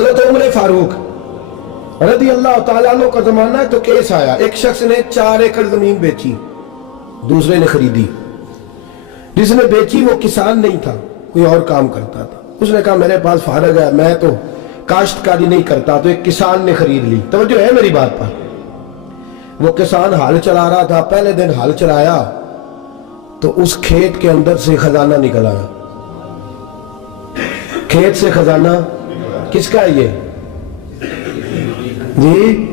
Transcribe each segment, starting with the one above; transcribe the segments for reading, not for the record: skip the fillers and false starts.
حضرت عمر فاروق رضی اللہ تعالیٰ عنہ کا زمانہ ہے تو کیس آیا، ایک شخص نے 4 ایکڑ زمین بیچی، دوسرے نے خریدی۔ جس نے بیچی وہ کسان نہیں تھا، کوئی اور کام کرتا تھا۔ اس نے کہا میرے پاس فارغ ہے، میں تو کاشتکاری نہیں کرتا، تو ایک کسان نے خرید لی۔ توجہ ہے میری بات پر؟ وہ کسان ہل چلا رہا تھا، پہلے دن ہل چلایا تو اس کھیت کے اندر سے خزانہ نکل آیا۔ کھیت سے خزانہ کس کا ہے یہ؟ جی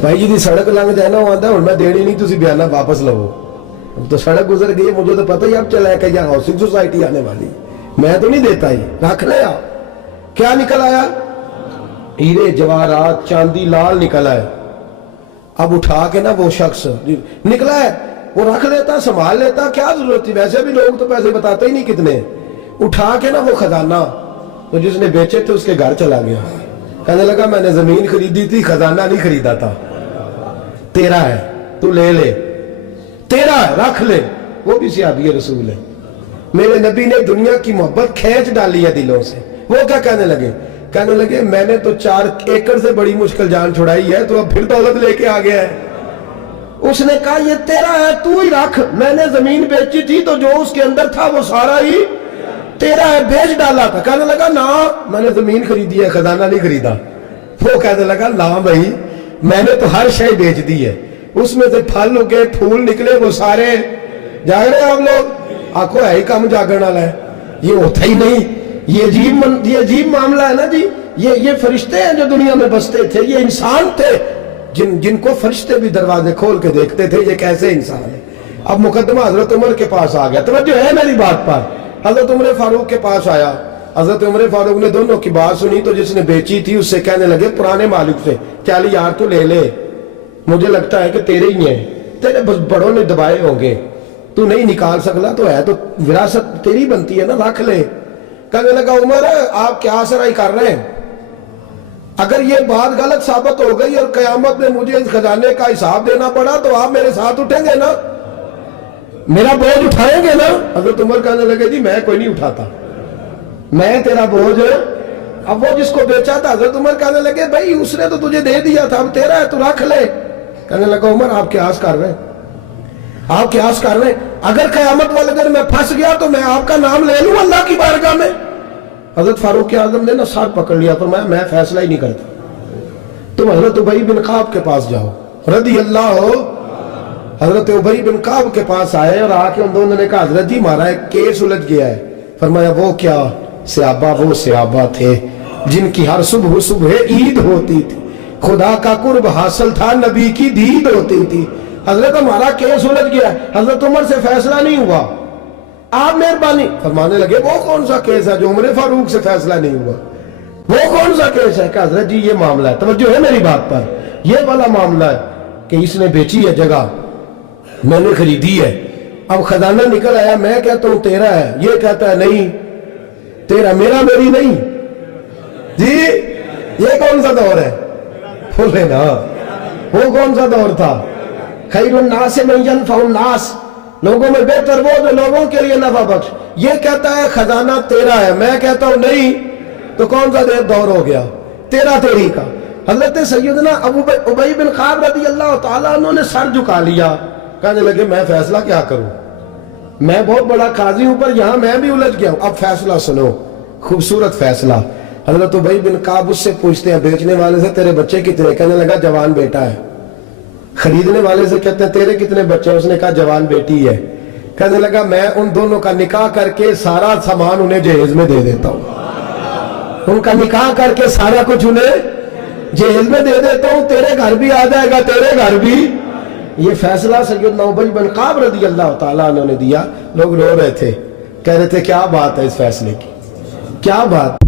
بھائی جی دی سڑک لنگ جائے نا وہ آتا ہے اور میں دینی نہیں، تسی بیانہ واپس لو۔ تو سڑک گزر گئی، مجھے تو پتہ ہی اب چلا ہے کہ یہاں ہاؤسنگ سوسائٹی آنے والی، میں تو نہیں دیتا ہی، رکھ لیا۔ کیا نکل آیا؟ ہیرے جواہرات چاندی لال نکل آئے۔ اب اٹھا کے نا وہ شخص نکلا ہے وہ رکھ لیتا، سنبھال لیتا، کیا ضرورت تھی؟ ویسے بھی لوگ تو پیسے بتاتے ہی نہیں کتنے۔ اٹھا کے نا وہ خزانہ تو جس نے بیچے تھے اس کے گھر چلا گیا، کہنے لگا میں نے زمین خریدی تھی، خزانہ نہیں خریدا تھا، تیرا ہے، تو لے لے، تیرا ہے، رکھ لے۔ وہ بھی صحابی رسول ہے، میرے نبی نے دنیا کی محبت کھینچ ڈالی ہے دلوں سے۔ وہ کیا کہنے لگے؟ کہنے لگے میں نے تو 4 ایکڑ سے بڑی مشکل جان چھڑائی ہے، تو اب پھر دولت لے کے آ گیا ہے۔ اس نے کہا یہ تیرا ہے، تو ہی رکھ، میں نے زمین بیچی تھی تو جو اس کے اندر تھا وہ سارا ہی تیرا ہے، بیچ ڈالا تھا۔ کہنے لگا نا میں نے زمین خریدی ہے، خزانہ نہیں خریدا۔ وہ کہنے لگا نا بھائی میں نے تو ہر شے بیچ دی ہے، اس میں سے پھل اگے پھول نکلے وہ سارے۔ جاگ رہے ہیں آپ لوگ؟ آنکھوں ہے ہی کم جاگرن والا ہے، یہ ہوتا ہی نہیں۔ یہ عجیب معاملہ ہے نا جی۔ یہ فرشتے ہیں جو دنیا میں بستے تھے، یہ انسان تھے جن کو فرشتے بھی دروازے کھول کے دیکھتے تھے یہ کیسے انسان ہے۔ اب مقدمہ حضرت عمر کے پاس آ گیا، توجہ ہے میری بات پر؟ حضرت عمر فاروق کے پاس آیا، حضرت عمر فاروق نے دونوں کی بات سنی تو جس نے بیچی تھی اس سے کہنے لگے پرانے مالک سے، چل یار تو لے لے، مجھے لگتا ہے کہ تیرے ہی ہیں، تیرے بڑوں نے دبائے ہوں گے، تو نہیں نکال سکتا، تو ہے تو وراثت تیری بنتی ہے نا، رکھ لے۔ کہنے لگا عمر آپ کیا سرائی کر رہے ہیں؟ اگر یہ بات غلط ثابت ہو گئی اور قیامت میں مجھے اس خزانے کا حساب دینا پڑا تو آپ میرے ساتھ اٹھیں گے نا، میرا بوجھ اٹھائیں گے نا؟ حضرت عمر کہنے لگے جی میں کوئی نہیں اٹھاتا، میں تیرا بوجھ۔ اب وہ جس کو بیچا تھا حضرت عمر کہنے لگے بھائی اس نے تو تجھے دے دیا تھا، اب تیرا ہے تو رکھ لے۔ کہنے لگا عمر آپ قیاس کر رہے ہیں، آپ قیاس کر رہے ہیں، اگر قیامت والے دن میں پھنس گیا تو میں آپ کا نام لے لوں اللہ کی بارگاہ میں؟ حضرت فاروق اعظم نے نا سر پکڑ لیا، فرمایا میں فیصلہ ہی نہیں کرتا، تم حضرت ابی بن کعب کے پاس جاؤ رضی اللہ ہو۔ حضرت ابی بن کعب کے پاس آئے اور آ کے ان دونوں نے کہا حضرت جی ہمارا ایک کیس الجھ گیا ہے۔ فرمایا وہ کیا؟ صحابہ وہ صحابہ تھے جن کی ہر صبح عید ہوتی تھی، خدا کا قرب حاصل تھا، نبی کی دید ہوتی تھی۔ حضرت ہمارا کیس الجھ گیا ہے، حضرت عمر سے فیصلہ نہیں ہوا، آپ مہربانی فرمانے لگے وہ کون سا کیس ہے جو عمر فاروق سے فیصلہ نہیں ہوا؟ وہ کون سا کیس ہے؟ کہ حضرت جی یہ معاملہ ہے، توجہ ہے میری بات پر، یہ والا معاملہ ہے کہ اس نے بیچی ہے جگہ، میں نے خریدی ہے، اب خزانہ نکل آیا، میں کہتا ہوں تیرا ہے، یہ کہتا ہے نہیں تیرا، میرا میری نہیں۔ جی یہ کون سا دور ہے؟ بولے نا وہ کون سا دور تھا؟ خیر الناس من ینفع الناس، لوگوں میں بہتر وہ جو لوگوں کے لیے نفع بخش۔ یہ کہتا ہے خزانہ تیرا ہے، میں کہتا ہوں نہیں، تو کون سا دور ہو گیا؟ تیرا تیری کا۔ حضرت سیدنا ابی بن کعب رضی اللہ تعالیٰ عنہ نے سر جھکا لیا، کہنے لگے میں فیصلہ کیا کروں، میں بہت بڑا قاضی ہوں پر یہاں میں بھی الجھ گیا ہوں، اب فیصلہ سنو، خوبصورت فیصلہ۔ حضرت ابی بن کعب اس سے پوچھتے ہیں بیچنے والے سے تیرے بچے کتنے؟ کہنے لگا جوان بیٹا ہے۔ خریدنے والے سے کہتے ہیں تیرے کتنے بچے ہیں؟ اس نے کہا جوان بیٹی ہے۔ کہنے لگا میں ان دونوں کا نکاح کر کے سارا سامان انہیں جہیز میں دے دیتا ہوں، ان کا نکاح کر کے سارا کچھ انہیں جہیز میں دے دیتا ہوں، تیرے گھر بھی آ جائے گا، تیرے گھر بھی۔ یہ فیصلہ سیدنا ابی بن کعب رضی اللہ تعالیٰ عنہ نے دیا۔ لوگ رو رہے تھے، کہہ رہے تھے کیا بات ہے اس فیصلے کی، کیا بات؟